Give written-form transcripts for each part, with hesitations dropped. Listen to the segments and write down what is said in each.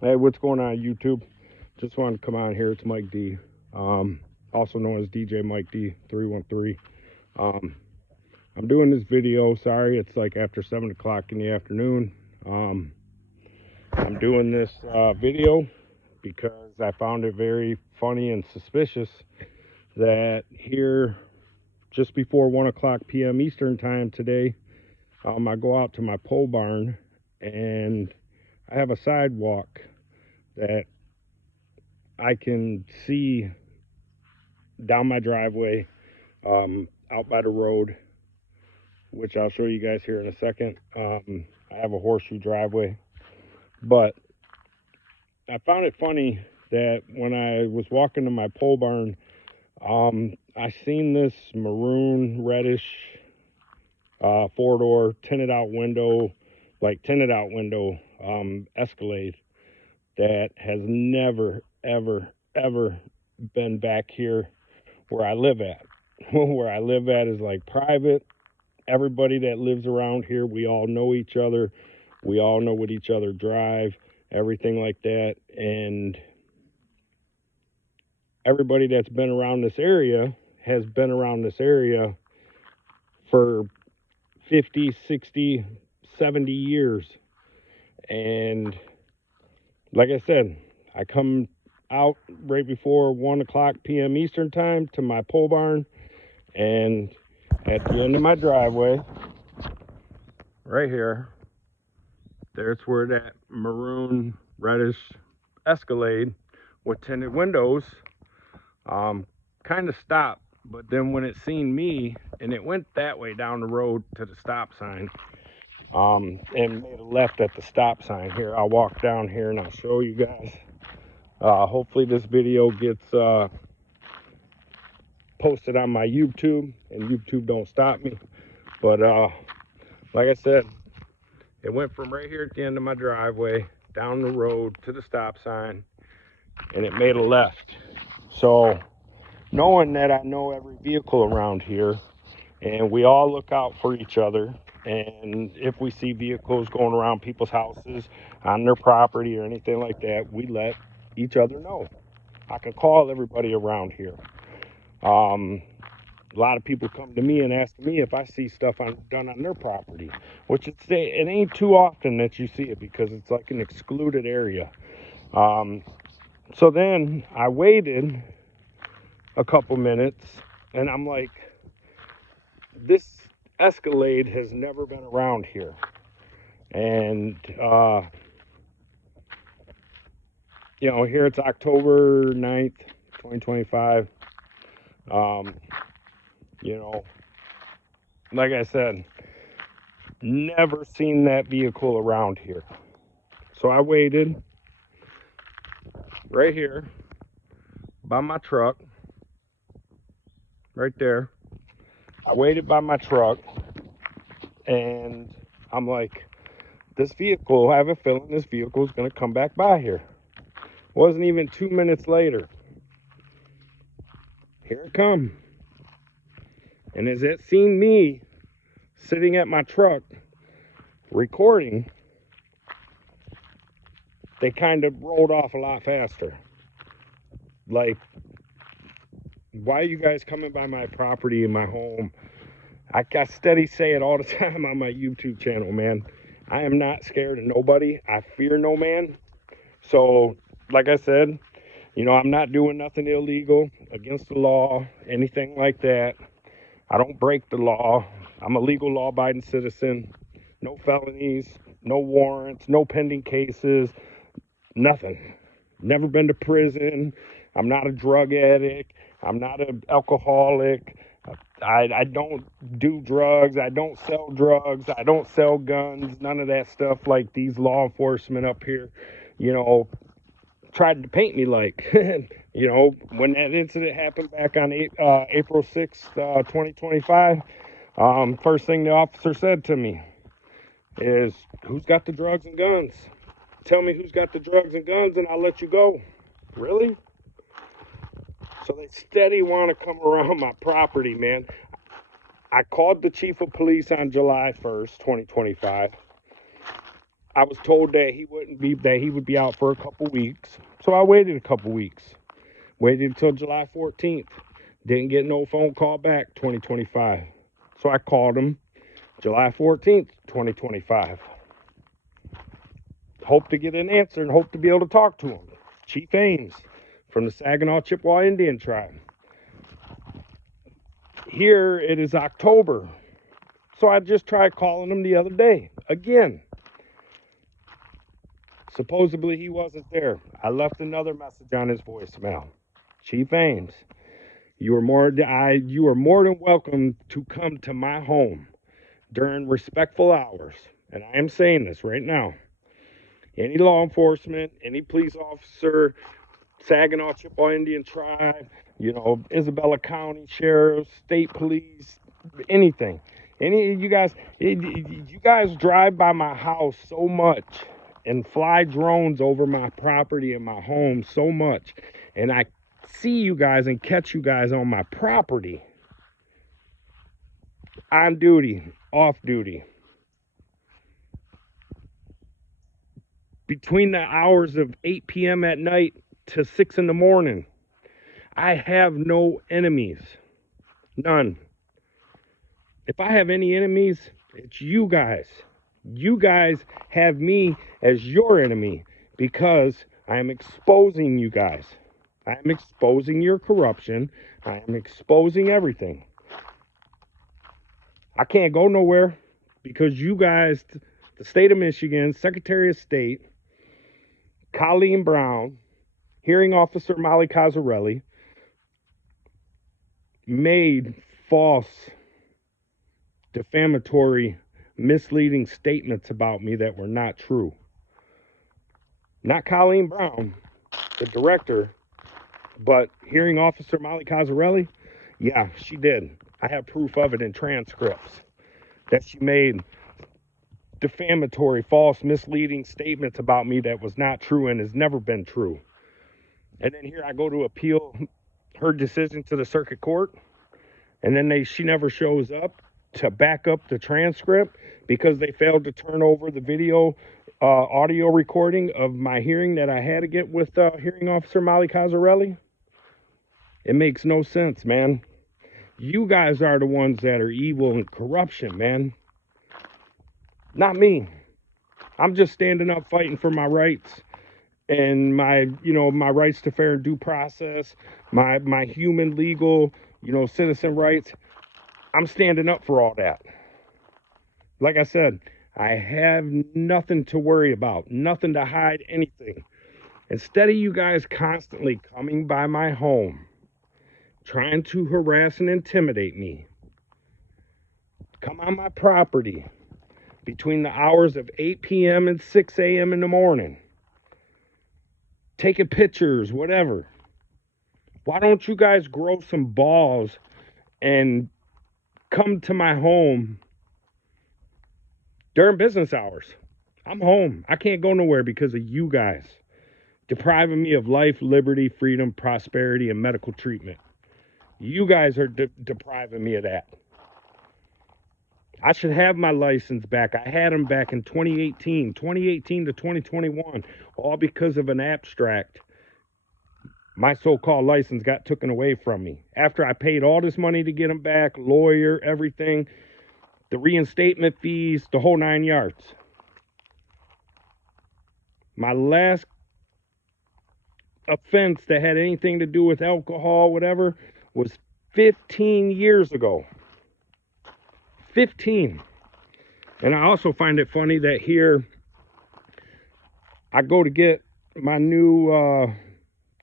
Hey, what's going on, YouTube? Just wanted to come on here. It's Mike D, also known as DJ Mike D 313. Um, I'm doing this video. Sorry, it's like after 7 o'clock in the afternoon. I'm doing this video because I found it very funny and suspicious that here, just before 1 o'clock p.m. Eastern time today, I go out to my pole barn and I have a sidewalk that I can see down my driveway, out by the road, which I'll show you guys here in a second. I have a horseshoe driveway, but I found it funny that when I was walking to my pole barn, I seen this maroon reddish 4-door tinted out window, Escalade that has never ever been back here where I live at. Where I live at is like private. Everybody that lives around here, we all know each other. We all know what each other drive, everything like that. And everybody that's been around this area has been around this area for 50, 60, 70 years. And like I said, I come out right before 1 o'clock p.m. Eastern time to my pole barn, and at the end of my driveway, right here, there's where that maroon reddish Escalade with tinted windows kind of stopped. But then when it seen me, and it went that way down the road to the stop sign, and made a left at the stop sign. Here, I'll walk down here and I'll show you guys. Hopefully this video gets posted on my YouTube, and YouTube don't stop me. But like I said, it went from right here at the end of my driveway down the road to the stop sign, and it made a left. So knowing that I know every vehicle around here, and we all look out for each other, and if we see vehicles going around people's houses, on their property or anything like that, we let each other know. I can call everybody around here. A lot of people come to me and ask me if I see stuff done on their property, which it ain't too often that you see it because it's like an excluded area. So then I waited a couple minutes, and I'm like, this Escalade has never been around here. And, here it's October 9th, 2025. Like I said, never seen that vehicle around here. So I waited right here by my truck, right there. I waited by my truck, and I'm like, this vehicle, I have a feeling this vehicle is going to come back by here. Wasn't even 2 minutes later. Here it come. And as it seen me sitting at my truck recording, they kind of rolled off a lot faster. Like, why are you guys coming by my property and my home? I steady say it all the time on my YouTube channel, man. I am not scared of nobody. I fear no man. So, like I said, I'm not doing nothing illegal, against the law, anything like that. I don't break the law. I'm a legal, law-abiding citizen. No felonies, no warrants, no pending cases, nothing. Never been to prison. I'm not a drug addict. I'm not an alcoholic. I don't do drugs. I don't sell drugs. I don't sell guns. None of that stuff like these law enforcement up here, tried to paint me like. When that incident happened back on April 6th, 2025, first thing the officer said to me is, who's got the drugs and guns? Tell me who's got the drugs and guns and I'll let you go. Really? So they steady want to come around my property, man. I called the chief of police on July 1st, 2025. I was told that he would be out for a couple weeks. So I waited a couple weeks. Waited until July 14th. Didn't get no phone call back, 2025. So I called him July 14th, 2025. Hope to get an answer and hope to be able to talk to him. Chief Ames from the Saginaw Chippewa Indian tribe. Here it is October. So I just tried calling him the other day. Again. Supposedly he wasn't there. I left another message on his voicemail. Chief Ames, you are more than welcome to come to my home during respectful hours. And I am saying this right now. Any law enforcement, any police officer, Saginaw Chippewa Indian tribe, Isabella County Sheriff, state police, anything. Any of you guys drive by my house so much and fly drones over my property and my home so much, and I see you guys and catch you guys on my property, on duty, off duty, between the hours of 8 p.m. at night to 6 in the morning. I have no enemies. None. If I have any enemies, it's you guys. You guys have me as your enemy because I am exposing you guys. I am exposing your corruption. I am exposing everything. I can't go nowhere because you guys, the state of Michigan, Secretary of State, Colleen Brown, Hearing Officer Molly Cazzarelli, made false, defamatory, misleading statements about me that were not true. Not Colleen Brown, the director, but Hearing Officer Molly Cazzarelli, yeah, she did. I have proof of it in transcripts that she made defamatory, false, misleading statements about me that was not true and has never been true. And then here I go to appeal her decision to the circuit court, and then she never shows up to back up the transcript because they failed to turn over the video audio recording of my hearing that I had to get with Hearing Officer Molly Cazzarelli. It makes no sense, man. You guys are the ones that are evil and corruption, man. Not me. I'm just standing up fighting for my rights and my rights to fair and due process, my human, legal, citizen rights. I'm standing up for all that. Like I said, I have nothing to worry about, nothing to hide, anything. Instead of you guys constantly coming by my home, trying to harass and intimidate me, come on my property between the hours of 8 p.m. and 6 a.m. in the morning, taking pictures, whatever. Why don't you guys grow some balls and come to my home during business hours? I'm home. I can't go nowhere because of you guys depriving me of life, liberty, freedom, prosperity, and medical treatment. You guys are depriving me of that. I should have my license back. I had them back in 2018 to 2021, all because of an abstract. My so-called license got taken away from me. After I paid all this money to get them back, lawyer, everything, the reinstatement fees, the whole 9 yards. My last offense that had anything to do with alcohol, whatever, was 15 years ago. 15. And I also find it funny that here I go to get my new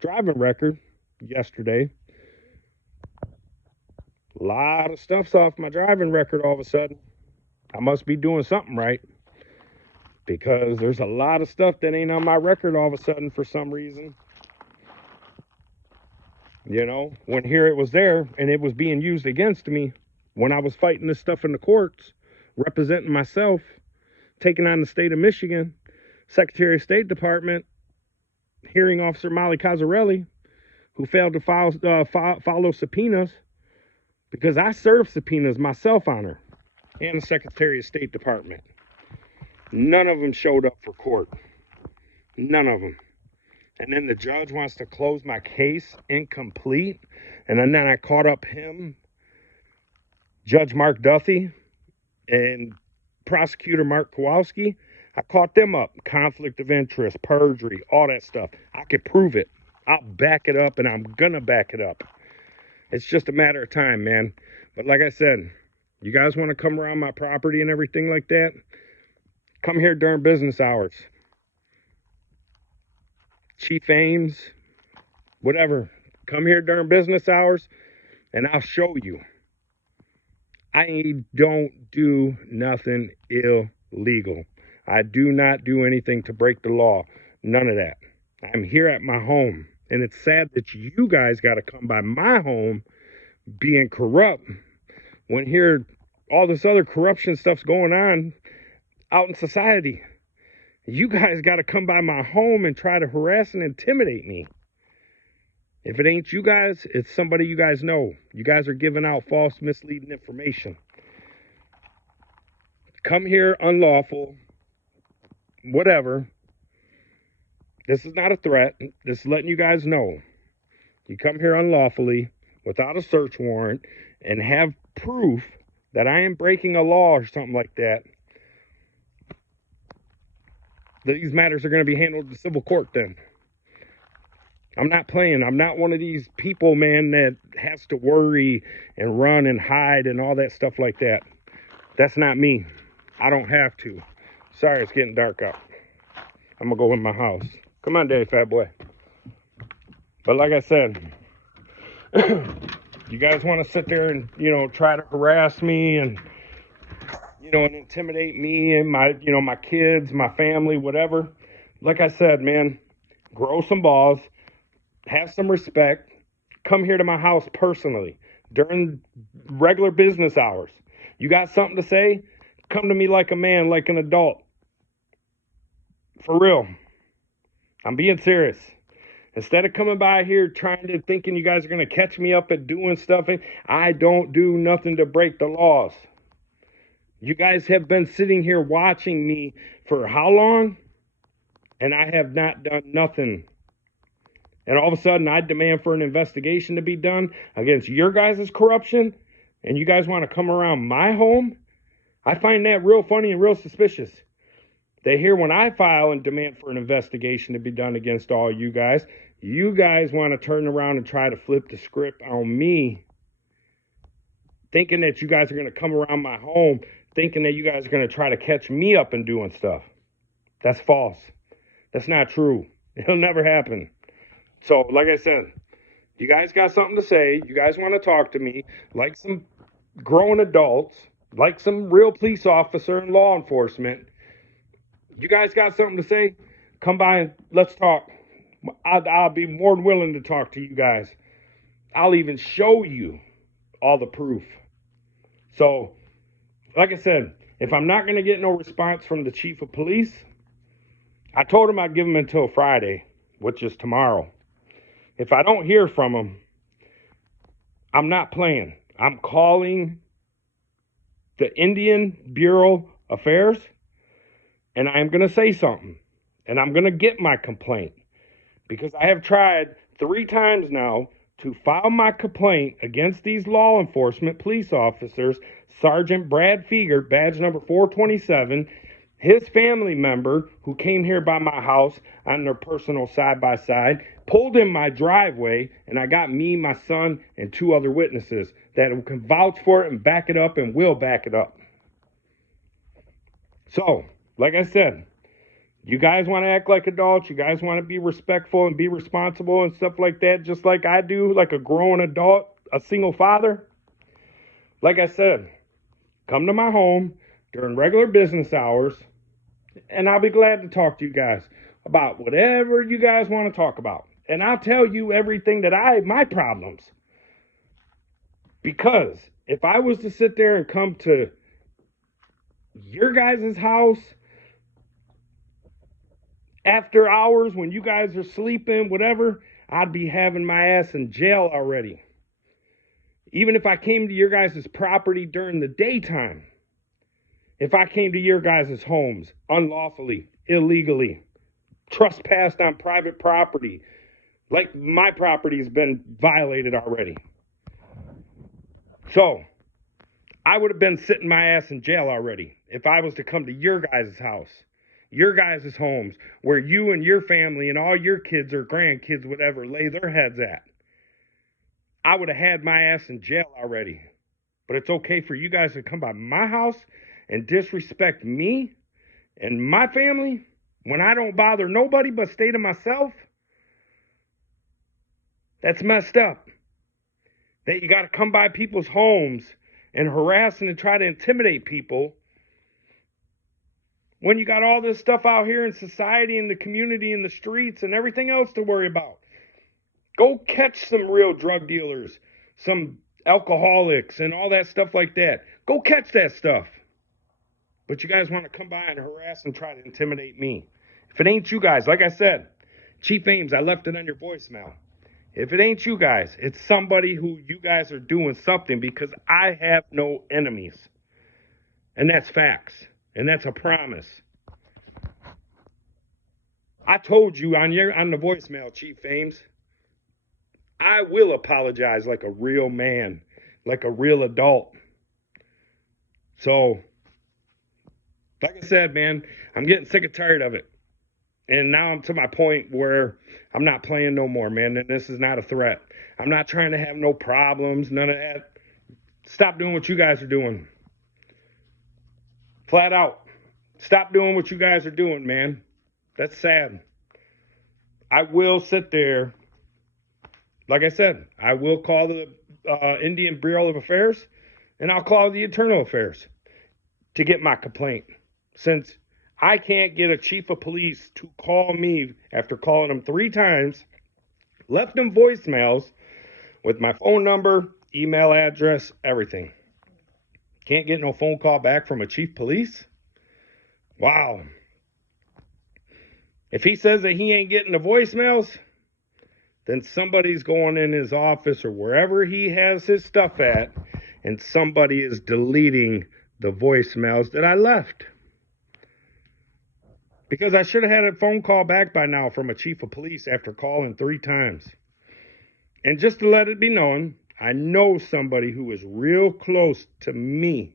driving record yesterday. A lot of stuff's off my driving record all of a sudden. I must be doing something right, because there's a lot of stuff that ain't on my record all of a sudden for some reason. When here it was there and it was being used against me when I was fighting this stuff in the courts, representing myself, taking on the state of Michigan, Secretary of State Department, Hearing Officer Molly Cazzarelli, who failed to follow subpoenas, because I served subpoenas myself on her and the Secretary of State Department. None of them showed up for court. None of them. And then the judge wants to close my case incomplete. And then I caught up him, Judge Mark Duffy, and prosecutor Mark Kowalski. I caught them up. Conflict of interest, perjury, all that stuff. I could prove it. I'll back it up, and I'm going to back it up. It's just a matter of time, man. But like I said, you guys want to come around my property and everything like that? Come here during business hours. Chief Ames, whatever. Come here during business hours, and I'll show you. I don't do nothing illegal. I do not do anything to break the law. None of that. I'm here at my home. And it's sad that you guys got to come by my home being corrupt when here all this other corruption stuff's going on out in society. You guys got to come by my home and try to harass and intimidate me. If it ain't you guys, it's somebody you guys know. You guys are giving out false, misleading information. Come here unlawful, whatever. This is not a threat. This is letting you guys know. You come here unlawfully without a search warrant and have proof that I am breaking a law or something like that. These matters are going to be handled in civil court then. I'm not playing. I'm not one of these people, man, that has to worry and run and hide and all that stuff like that. That's not me. I don't have to. Sorry, it's getting dark out. I'm going to go in my house. Come on, Daddy, fat boy. But like I said, you guys want to sit there and, try to harass me and, and intimidate me and my, my kids, my family, whatever. Like I said, man, grow some balls. Have some respect. Come here to my house personally during regular business hours. You got something to say? Come to me like a man, like an adult. For real. I'm being serious. Instead of coming by here thinking you guys are going to catch me up at doing stuff, I don't do nothing to break the laws. You guys have been sitting here watching me for how long? And I have not done nothing. And all of a sudden, I demand for an investigation to be done against your guys' corruption, and you guys want to come around my home? I find that real funny and real suspicious. They hear when I file and demand for an investigation to be done against all you guys want to turn around and try to flip the script on me, thinking that you guys are going to come around my home, thinking that you guys are going to try to catch me up and doing stuff. That's false. That's not true. It'll never happen. So, like I said, you guys got something to say. You guys want to talk to me like some grown adults, like some real police officer and law enforcement. You guys got something to say? Come by and let's talk. I'll be more than willing to talk to you guys. I'll even show you all the proof. So, like I said, if I'm not going to get no response from the chief of police, I told him I'd give him until Friday, which is tomorrow. If I don't hear from him, I'm not playing. I'm calling the Indian Bureau Affairs, and I'm going to say something. And I'm going to get my complaint. Because I have tried 3 times now to file my complaint against these law enforcement police officers, Sergeant Brad Feger, badge number 427, his family member who came here by my house on their personal side-by-side, pulled in my driveway, and I got me, my son, and 2 other witnesses that can vouch for it and back it up and will back it up. So, like I said, you guys want to act like adults, you guys want to be respectful and be responsible and stuff like that, just like I do, like a grown adult, a single father. Like I said, come to my home during regular business hours, and I'll be glad to talk to you guys about whatever you guys want to talk about. And I'll tell you everything that my problems. Because if I was to sit there and come to your guys' house after hours when you guys are sleeping, whatever, I'd be having my ass in jail already. Even if I came to your guys' property during the daytime. if I came to your guys' homes unlawfully, illegally, trespassed on private property, like my property's been violated already. So I would have been sitting my ass in jail already if I was to come to your guys' house, your guys' homes, where you and your family and all your kids or grandkids, whatever, lay their heads at. I would have had my ass in jail already. But it's okay for you guys to come by my house and disrespect me and my family when I don't bother nobody but stay to myself? That's messed up. That you got to come by people's homes and harass and try to intimidate people when you got all this stuff out here in society and the community and the streets and everything else to worry about. Go catch some real drug dealers, some alcoholics and all that stuff like that. Go catch that stuff. But you guys want to come by and harass and try to intimidate me. If it ain't you guys, like I said, Chief Ames, I left it on your voicemail. If it ain't you guys, it's somebody who you guys are doing something, because I have no enemies. And that's facts. And that's a promise. I told you on the voicemail, Chief Ames, I will apologize like a real man, like a real adult. So, like I said, man, I'm getting sick and tired of it. And now I'm to my point where I'm not playing no more, man. And this is not a threat. I'm not trying to have no problems, none of that. Stop doing what you guys are doing. Flat out. Stop doing what you guys are doing, man. That's sad. I will sit there. Like I said, I will call the Indian Bureau of Affairs, and I'll call the Internal Affairs to get my complaint. Since I can't get a chief of police to call me after calling them 3 times, left them voicemails with my phone number, email address, everything. Can't get no phone call back from a chief of police? Wow. If he says that he ain't getting the voicemails, then somebody's going in his office or wherever he has his stuff at, and somebody is deleting the voicemails that I left. Because I should have had a phone call back by now from a chief of police after calling 3 times. And just to let it be known, I know somebody who is real close to me,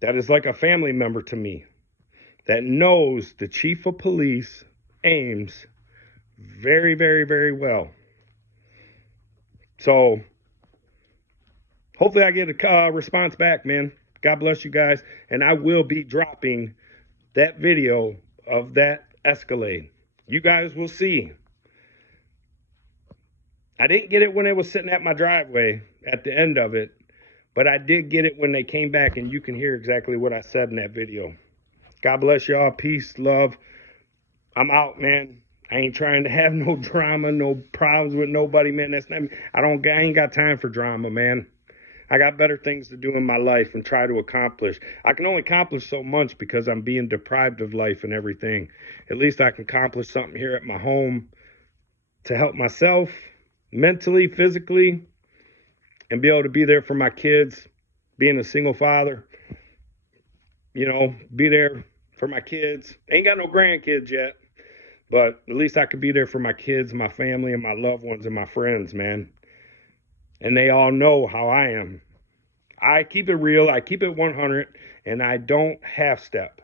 that is like a family member to me, that knows the chief of police, Ames, very, very, very well. So, hopefully I get a response back, man. God bless you guys. And I will be dropping that video of that Escalade. You guys will see. I didn't get it when it was sitting at my driveway at the end of it, but I did get it when they came back, and you can hear exactly what I said in that video. God bless y'all. Peace, love. I'm out, man. I ain't trying to have no drama, no problems with nobody, man. That's not, I ain't got time for drama, man. I got better things to do in my life and try to accomplish. I can only accomplish so much because I'm being deprived of life and everything. At least I can accomplish something here at my home to help myself mentally, physically, and be able to be there for my kids, being a single father, you know, be there for my kids. Ain't got no grandkids yet, but at least I could be there for my kids, my family, and my loved ones and my friends, man. And they all know how I am. I keep it real. I keep it 100, and I don't half-step.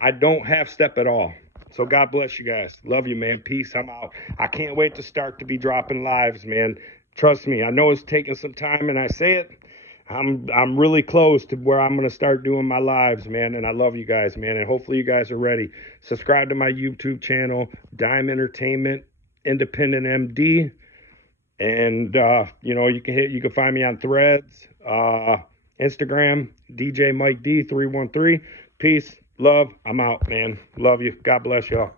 I don't half-step at all. So God bless you guys. Love you, man. Peace. I'm out. I can't wait to start to be dropping lives, man. Trust me. I know it's taking some time, and I say it. I'm really close to where I'm going to start doing my lives, man. And I love you guys, man. And hopefully you guys are ready. Subscribe to my YouTube channel, Dime Entertainment, Independent MD. And, you know, you can find me on Threads, Instagram, DJ Mike D 313. Peace, love. I'm out, man. Love you. God bless y'all.